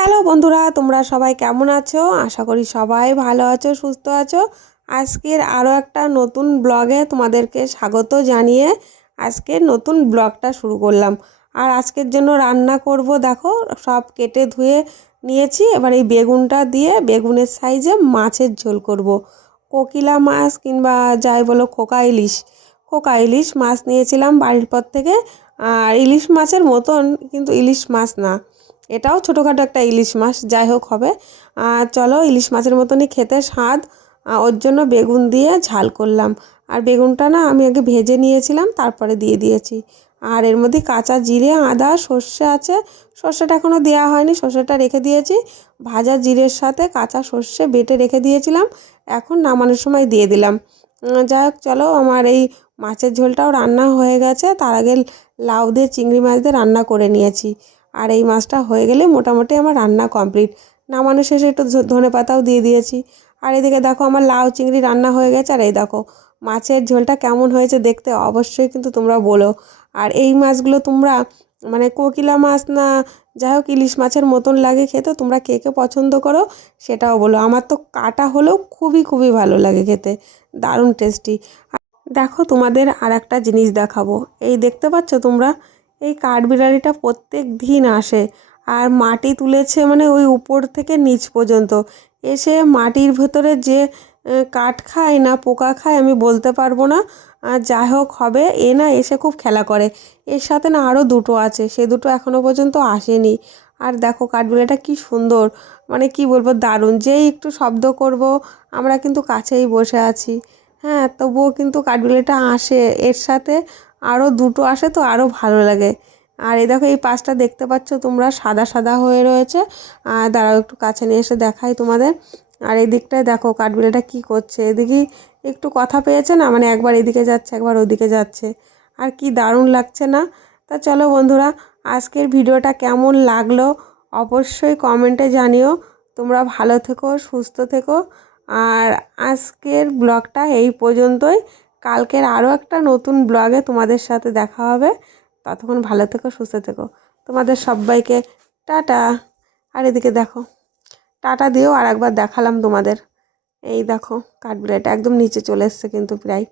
Hello বন্ধুরা, তোমরা সবাই কেমন আছো? আশা করি সবাই ভালো আছো, সুস্থ আছো। আজকের আরও একটা নতুন ব্লগে তোমাদেরকে স্বাগত জানিয়ে আজকের নতুন ব্লগটা শুরু করলাম। আর আজকের জন্য রান্না করব, দেখো সব কেটে ধুয়ে নিয়েছি। এবার এই বেগুনটা দিয়ে বেগুনের সাইজে মাছের ঝোল করব। কোকিলা মাছ কিংবা যাই বলো খোকা ইলিশ মাছ নিয়েছিলাম বাড়ির পর থেকে। আর ইলিশ মাছের মতন কিন্তু ইলিশ মাছ না, এটাও ছোটোখাটো একটা ইলিশ মাছ, যাই হোক হবে। চলো, ইলিশ মাছের মতনই খেতে স্বাদ। ওর জন্য বেগুন দিয়ে ঝাল করলাম। আর বেগুনটা না আমি আগে ভেজে নিয়েছিলাম, তারপরে দিয়ে দিয়েছি। আর এর মধ্যে কাঁচা জিরে, আদা, সর্ষে আছে। সর্ষেটা এখনও দেওয়া হয়নি, সর্ষেটা রেখে দিয়েছি। ভাজা জিরের সাথে কাঁচা সর্ষে বেটে রেখে দিয়েছিলাম, এখন নামানোর সময় দিয়ে দিলাম। যাই হোক, চলো, আমার এই মাছের ঝোলটাও রান্না হয়ে গেছে। তার আগে লাউ দিয়ে চিংড়ি মাছ দিয়ে রান্না করে নিয়েছি। আর এই মাছটা হয়ে গেলে মোটামুটি আমার রান্না কমপ্লিট। নামানো শেষে একটু ধনেপাতাও দিয়ে দিয়েছি। আর এদিকে দেখো আমার লাউ চিংড়ি রান্না হয়ে গেছে। আর এই দেখো মাছের ঝোলটা কেমন হয়েছে দেখতে অবশ্যই কিন্তু তোমরা বলো। আর এই মাছগুলো তোমরা মানে কোকিলা মাছ না, যাই হোক ইলিশ মাছের মতন লাগে খেতে, তোমরা কে কে পছন্দ করো সেটাও বলো। আমার তো কাটা হলেও খুবই খুবই ভালো লাগে খেতে, দারুণ টেস্টি। দেখো তোমাদের আর একটা জিনিস দেখাবো। এই দেখতে পাচ্ছ তোমরা, এই কাঠবিড়ালিটা প্রত্যেক দিন আসে আর মাটি তুলেছে, মানে ওই উপর থেকে নিচ পর্যন্ত এসে মাটির ভেতরে যে কাঠ খায় না পোকা খায় আমি বলতে পারবো না। যাই হোক হবে, এ না এসে খুব খেলা করে। এর সাথে না আরও দুটো আছে, সে দুটো এখনও পর্যন্ত আসেনি। আর দেখো কাঠবিড়ালিটা কি সুন্দর, মানে কি বলবো, দারুণ। যেই একটু শব্দ করব আমরা কিন্তু কাছেই বসে আছি, হ্যাঁ, তবুও কিন্তু কাঠবিড়ালিটা আসে। এর সাথে আরও দুটো আসে তো আরও ভালো লাগে। আর এই দেখো এই পাশটা দেখতে পাচ্ছ তোমরা, সাদা সাদা হয়ে রয়েছে। আর দাঁড়াও একটু কাছে নিয়ে এসে দেখাই তোমাদের। আর এই দিকটায় দেখো কাঠবিড়ালিটা কী করছে, এদিকেই একটু কথা পেয়েছে না, মানে একবার এদিকে যাচ্ছে একবার ওদিকে যাচ্ছে। আর কি দারুণ লাগছে না? তা চলো বন্ধুরা, আজকের ভিডিওটা কেমন লাগলো অবশ্যই কমেন্টে জানিও। তোমরা ভালো থেকো, সুস্থ থেকো। আর আজকের ব্লগটা এই পর্যন্তই। কালকের আরও একটা নতুন ব্লগে তোমাদের সাথে দেখা হবে। ততক্ষণ ভালো থেকো, সুস্থ থেকো। তোমাদের সবাইকে টাটা। আর এদিকে দেখো, টাটা দিয়েও আর একবার দেখালাম তোমাদের। এই দেখো কাঠবিড়ালিটা একদম নিচে চলে এসছে কিন্তু প্রায়।